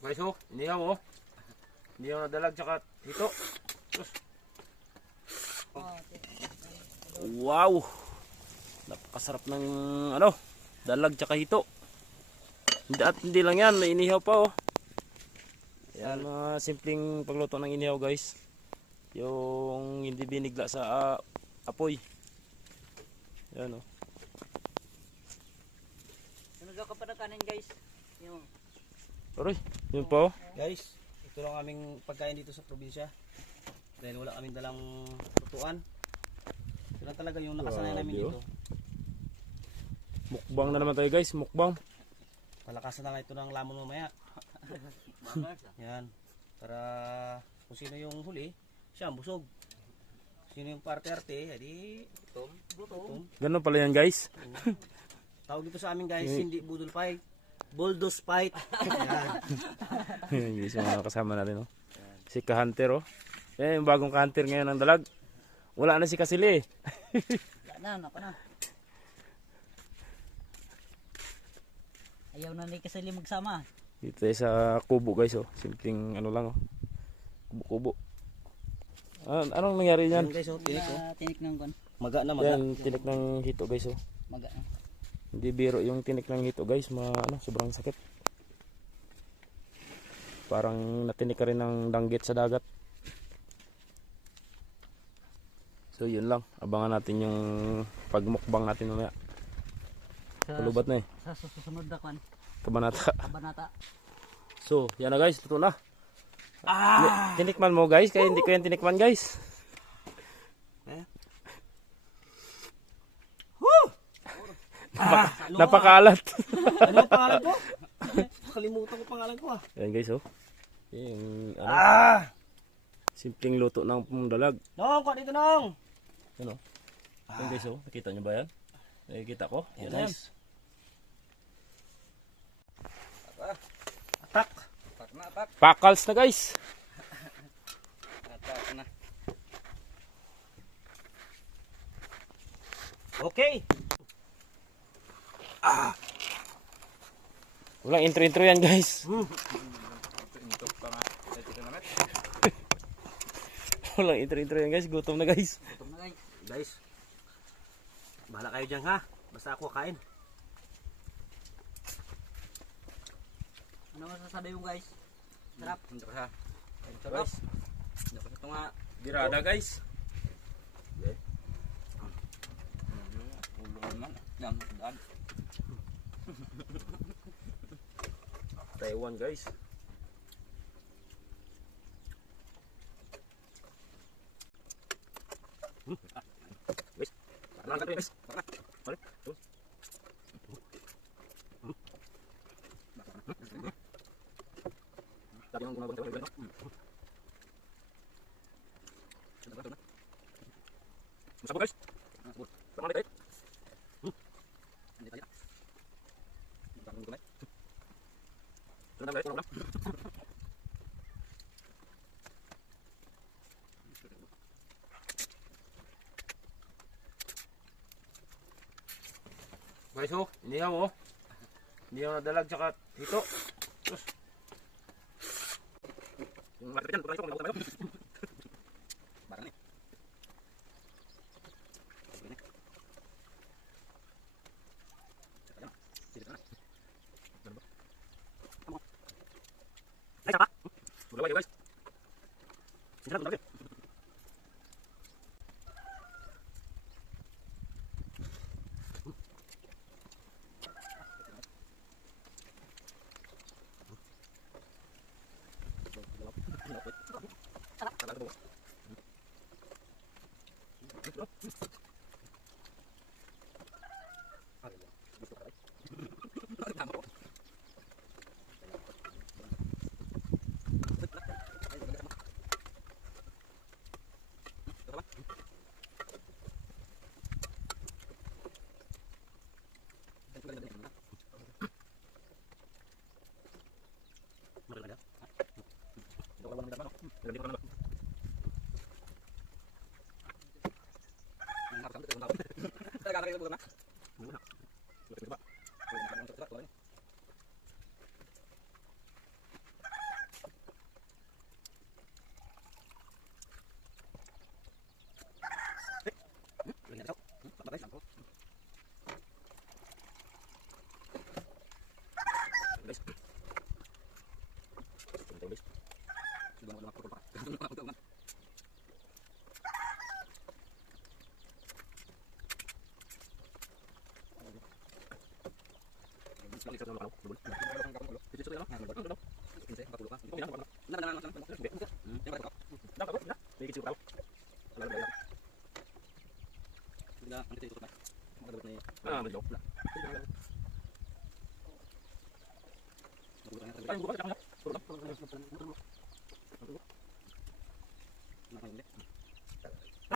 Guys, oh, inihaw, oh. Inihaw na dalag tsaka hito. Wow! Napakasarap ng ano, dalag tsaka hito. At hindi lang yan, may inihaw pa, oh. Yan, simpleng pagluto ng inihaw, guys. Yung hindi binigla sa apoy. Yan, oh. Sunod ka pa na kanin, guys. Yung Aroy, yun pa, oh. Guys, ito lang aming pagkain dito sa probinsya. Dahil wala kaming dalang lutuan. Ito lang talaga yung nakasanay namin Grabe, dito. Mukbang na naman tayo, guys, mukbang. Palakasan na nga ito ng lamon mamaya. Yan. Para kung sino yung huli, siya ang busog. Sino yung parte-arte, edi gutom. Ganun pala yan, guys. Tawag dito sa amin, guys, hindi budol fight. Bulldoze fight. Yan. Yan, guys, yung mga kasama natin, oh. Si Ka-Hunter, oh. Yan, yung bagong Ka-Hunter ngayon ng dalag. Wala na si Kasili, eh. wala na, na. Ayaw na ni Kasili magsama. Dito tayo sa kubo, guys, oh. Simpleng ano lang, oh. Kubo-kubo. Anong nangyari Yan, niyan? guys, oh, tinik, oh. Tinik ng kon. Maga na, maga. Yan, tinik ng hito, guys, oh. Maga. Hindi biro yung tinik ng hito, guys. Sobrang sakit. Parang natinik ka rin ng danggit sa dagat. So yun lang. Abangan natin yung pagmukbang natin mamaya. Kalubat na, eh. Sa susunod na kon. Kabanata. Kabanata. So, yan na, guys. Luto na. Tinikman mo, guys. Kaya hindi ko yan tinikman, guys. Napakaalat. Ano ang pangalan ko? Nakalimutan ko pangalan ko, ah. Yan, guys, oh. Yung, ano, simpleng luto ng dalag. Nong, kuha dito, Nong. Ano? Yan, guys, oh. Nakita nyo ba yan? Nakikita ko. Yan, guys. Atak. Pakals na, guys. Atak na. Okay. Walang intro-intro yan, guys. Walang intro-intro yan, guys. Gutom na, guys. Ito na, guys. Guys, bahala kayo dyan, ha? Basta ako kain. Ano masasabi mo, guys? Sarap. Hindi ko siya. Sarap. Hindi ko siya ito nga. Birada, guys. Taiwan, guys. Guys, parang guys. Tapi yang guna guys. Masabo, guys. Sama deh, guys. Sudah, guys, sudah. Guys, oh, inihaw, oh. Inihaw na dalag tsaka hito. Terus. Yung malapit yan, bukan ito, kung tayo. Barang ni. Ay, sapa. Mula kayo, guys. Sinarap mo tayo. Nah,